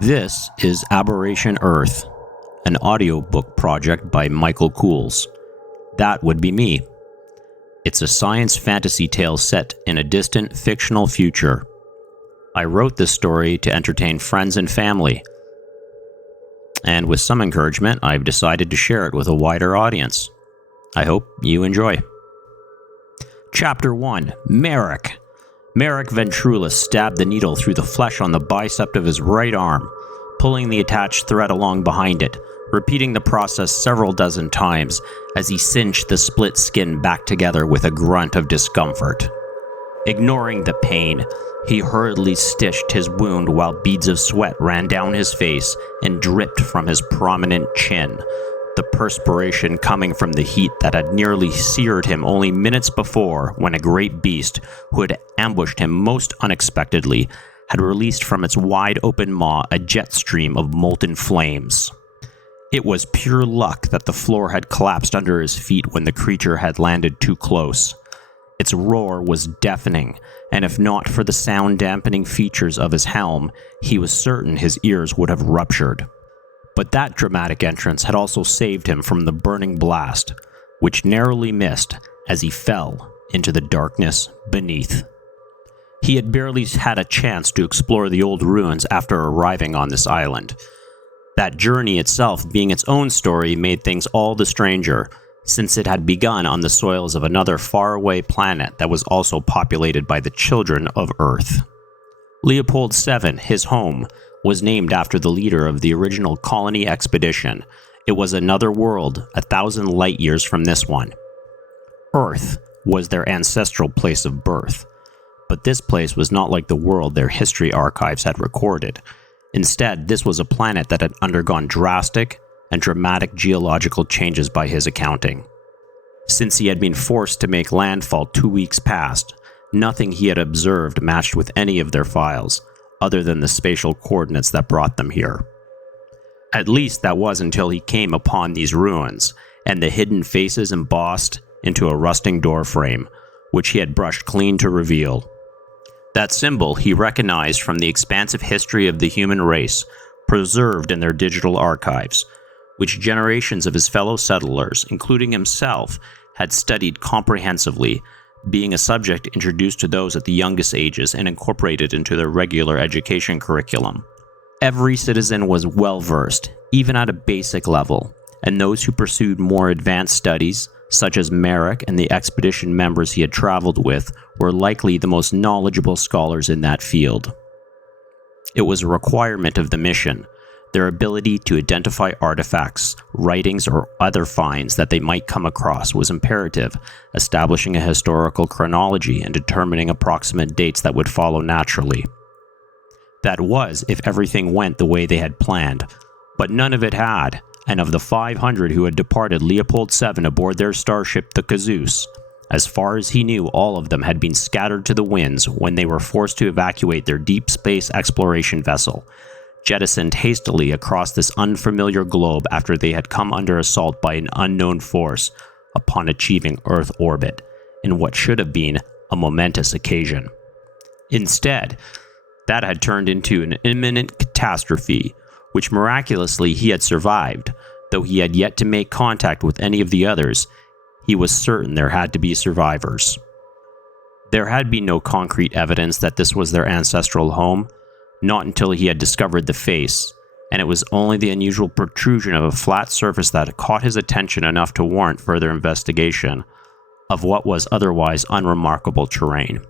This is Aberration Earth, an audiobook project by Michael Cools. That would be me. It's a science fantasy tale set in a distant fictional future. I wrote this story to entertain friends and family, and with some encouragement, I've decided to share it with a wider audience. I hope you enjoy. Chapter 1. Merrick. Merrick Ventrulis stabbed the needle through the flesh on the bicep of his right arm, pulling the attached thread along behind it, repeating the process several dozen times as he cinched the split skin back together with a grunt of discomfort. Ignoring the pain, he hurriedly stitched his wound while beads of sweat ran down his face and dripped from his prominent chin, the perspiration coming from the heat that had nearly seared him only minutes before when a great beast, who had ambushed him most unexpectedly, had released from its wide-open maw a jet stream of molten flames. It was pure luck that the floor had collapsed under his feet when the creature had landed too close. Its roar was deafening, and if not for the sound-dampening features of his helm, he was certain his ears would have ruptured. But that dramatic entrance had also saved him from the burning blast, which narrowly missed as he fell into the darkness beneath. He had barely had a chance to explore the old ruins after arriving on this island. That journey itself being its own story made things all the stranger, since it had begun on the soils of another faraway planet that was also populated by the children of Earth. Leopold VII, his home, was named after the leader of the original colony expedition. It was another world, 1,000 light years from this one. Earth was their ancestral place of birth, but this place was not like the world their history archives had recorded. Instead, this was a planet that had undergone drastic and dramatic geological changes by his accounting. Since he had been forced to make landfall 2 weeks past, nothing he had observed matched with any of their files, other than the spatial coordinates that brought them here. At least that was until he came upon these ruins, and the hidden faces embossed into a rusting doorframe, which he had brushed clean to reveal. That symbol he recognized from the expansive history of the human race, preserved in their digital archives, which generations of his fellow settlers, including himself, had studied comprehensively, being a subject introduced to those at the youngest ages and incorporated into their regular education curriculum. Every citizen was well versed, even at a basic level, and those who pursued more advanced studies, such as Merrick and the expedition members he had traveled with, were likely the most knowledgeable scholars in that field. It was a requirement of the mission. Their ability to identify artifacts, writings, or other finds that they might come across was imperative, establishing a historical chronology and determining approximate dates that would follow naturally. That was if everything went the way they had planned, but none of it had, and of the 500 who had departed Leopold VII aboard their starship the Cazoose, as far as he knew, all of them had been scattered to the winds when they were forced to evacuate their deep space exploration vessel, jettisoned hastily across this unfamiliar globe after they had come under assault by an unknown force upon achieving Earth orbit, in what should have been a momentous occasion. Instead, that had turned into an imminent catastrophe, which miraculously he had survived. Though he had yet to make contact with any of the others, he was certain there had to be survivors. There had been no concrete evidence that this was their ancestral home, not until he had discovered the face, and it was only the unusual protrusion of a flat surface that caught his attention enough to warrant further investigation of what was otherwise unremarkable terrain.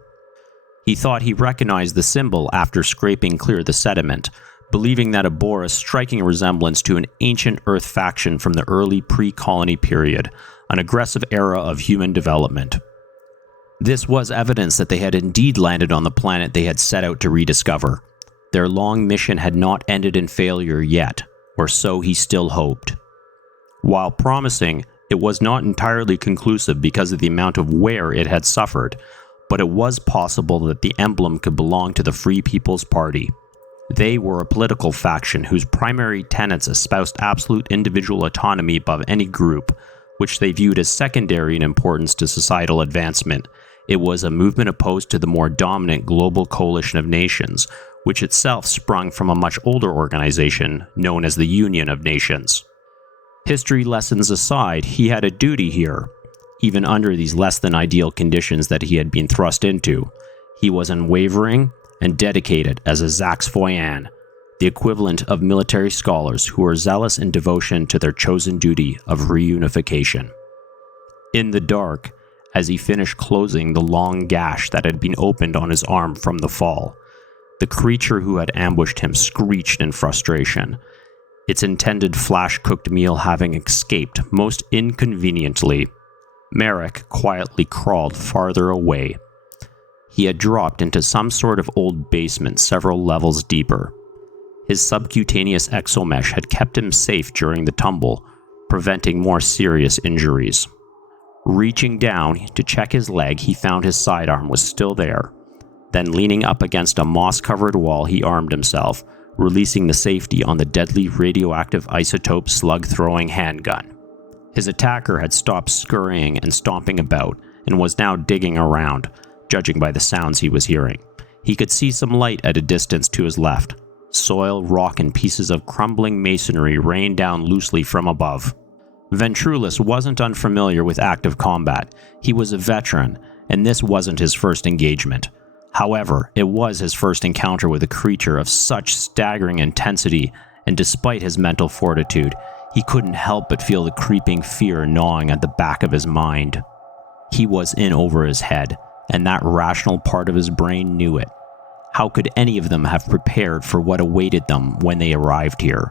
He thought he recognized the symbol after scraping clear the sediment, believing that it bore a striking resemblance to an ancient Earth faction from the early pre-colony period, an aggressive era of human development. This was evidence that they had indeed landed on the planet they had set out to rediscover. Their long mission had not ended in failure yet, or so he still hoped. While promising, it was not entirely conclusive because of the amount of wear it had suffered, but it was possible that the emblem could belong to the Free People's Party. They were a political faction whose primary tenets espoused absolute individual autonomy above any group, which they viewed as secondary in importance to societal advancement. It was a movement opposed to the more dominant global coalition of nations, which itself sprung from a much older organization known as the Union of Nations. History lessons aside, he had a duty here, even under these less than ideal conditions that he had been thrust into. He was unwavering and dedicated as a Zaxfoyan, the equivalent of military scholars who were zealous in devotion to their chosen duty of reunification. In the dark, as he finished closing the long gash that had been opened on his arm from the fall, the creature who had ambushed him screeched in frustration, its intended flash-cooked meal having escaped most inconveniently. Merrick quietly crawled farther away. He had dropped into some sort of old basement several levels deeper. His subcutaneous exomesh had kept him safe during the tumble, preventing more serious injuries. Reaching down to check his leg, he found his sidearm was still there. Then, leaning up against a moss-covered wall, he armed himself, releasing the safety on the deadly radioactive isotope slug-throwing handgun. His attacker had stopped scurrying and stomping about, and was now digging around, judging by the sounds he was hearing. He could see some light at a distance to his left. Soil, rock, and pieces of crumbling masonry rained down loosely from above. Ventrulis wasn't unfamiliar with active combat. He was a veteran, and this wasn't his first engagement. However, it was his first encounter with a creature of such staggering intensity, and despite his mental fortitude, he couldn't help but feel the creeping fear gnawing at the back of his mind. He was in over his head, and that rational part of his brain knew it. How could any of them have prepared for what awaited them when they arrived here?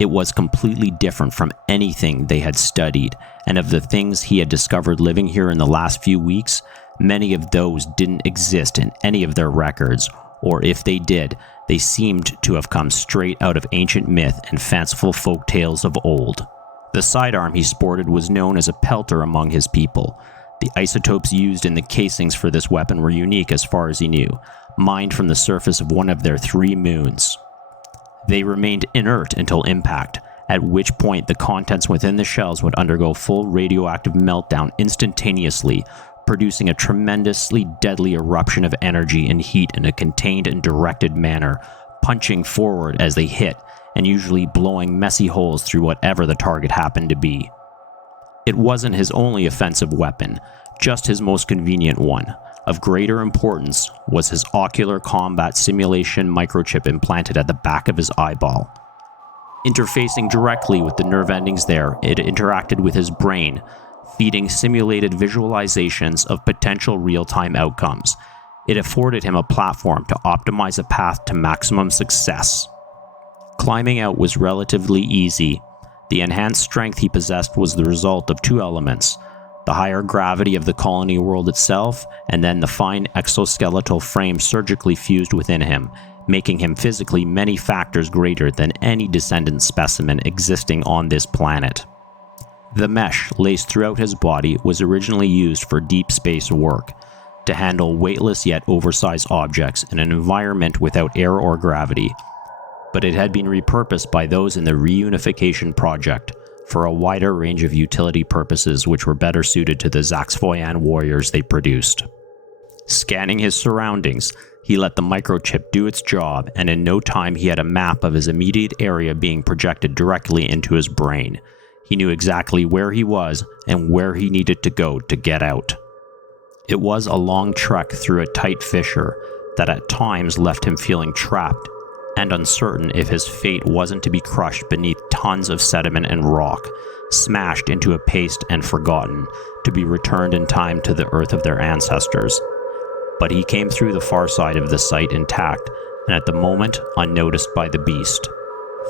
It was completely different from anything they had studied, and of the things he had discovered living here in the last few weeks, many of those didn't exist in any of their records, or if they did, they seemed to have come straight out of ancient myth and fanciful folk tales of old. The sidearm he sported was known as a pelter among his people. The isotopes used in the casings for this weapon were unique as far as he knew, mined from the surface of one of their 3 moons. They remained inert until impact, at which point the contents within the shells would undergo full radioactive meltdown instantaneously, producing a tremendously deadly eruption of energy and heat in a contained and directed manner, punching forward as they hit, and usually blowing messy holes through whatever the target happened to be. It wasn't his only offensive weapon, just his most convenient one. Of greater importance was his ocular combat simulation microchip implanted at the back of his eyeball. Interfacing directly with the nerve endings there, it interacted with his brain, feeding simulated visualizations of potential real-time outcomes. It afforded him a platform to optimize a path to maximum success. Climbing out was relatively easy. The enhanced strength he possessed was the result of 2 elements: the higher gravity of the colony world itself, and then the fine exoskeletal frame surgically fused within him, making him physically many factors greater than any descendant specimen existing on this planet. The mesh laced throughout his body was originally used for deep space work, to handle weightless yet oversized objects in an environment without air or gravity, but it had been repurposed by those in the Reunification Project for a wider range of utility purposes which were better suited to the Zaxfoyan warriors they produced. Scanning his surroundings, he let the microchip do its job, and in no time he had a map of his immediate area being projected directly into his brain. He knew exactly where he was and where he needed to go to get out. It was a long trek through a tight fissure that at times left him feeling trapped and uncertain if his fate wasn't to be crushed beneath tons of sediment and rock, smashed into a paste and forgotten, to be returned in time to the earth of their ancestors. But he came through the far side of the site intact, and at the moment unnoticed by the beast.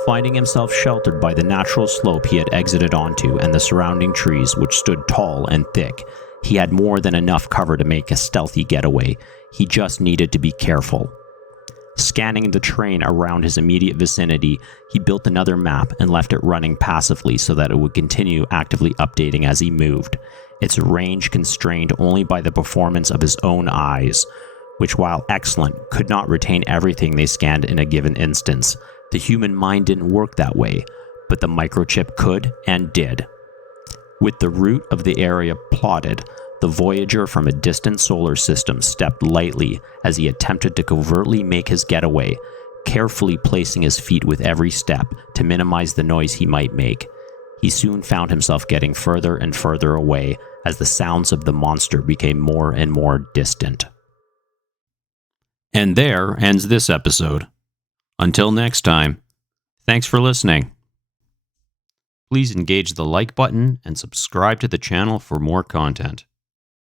Finding himself sheltered by the natural slope he had exited onto and the surrounding trees, which stood tall and thick, he had more than enough cover to make a stealthy getaway. He just needed to be careful. Scanning the terrain around his immediate vicinity, he built another map and left it running passively so that it would continue actively updating as he moved, its range constrained only by the performance of his own eyes, which, while excellent, could not retain everything they scanned in a given instance. The human mind didn't work that way, but the microchip could and did. With the route of the area plotted, the Voyager from a distant solar system stepped lightly as he attempted to covertly make his getaway, carefully placing his feet with every step to minimize the noise he might make. He soon found himself getting further and further away as the sounds of the monster became more and more distant. And there ends this episode. Until next time, thanks for listening. Please engage the like button and subscribe to the channel for more content.